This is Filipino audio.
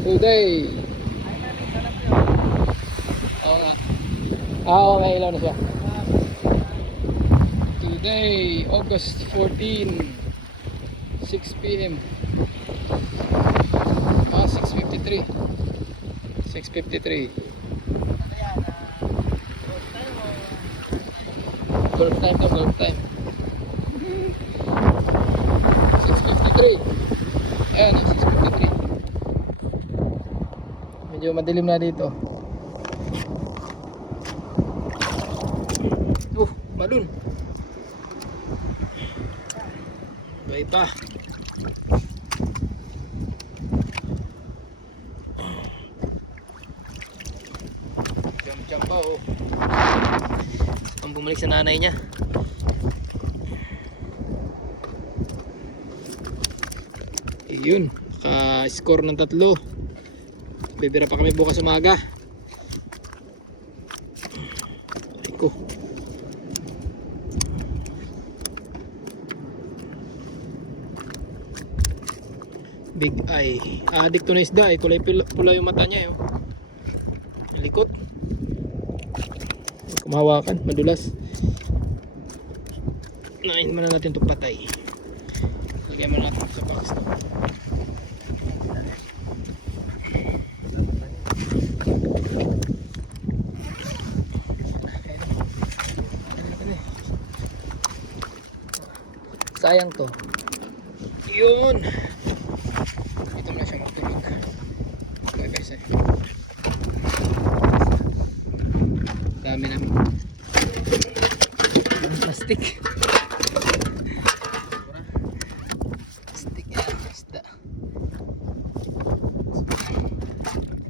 Today. Oo nga. Oo, may ilaw na siya. Today, August 14, 6 p.m. 6:53. 6:53. Golf time to, golf time. 6:53. Ayan, 6:53. Medyo madilim na dito. Balon. Bay pa. Jam-jam pa oh. Ang bumalik sa nanay niya. Ayun, naka-score ng 3. Bibira pa kami bukas umaga. Ay ko. Big eye. Addict to na isda eh. Kulay pula yung mata niya eh. Likot. Kumahawakan. Madulas. Nain muna natin itong patay. Lagyan muna natin sa box to. Sayang to. Yun. Ito na siya magtulog. Okay guys eh.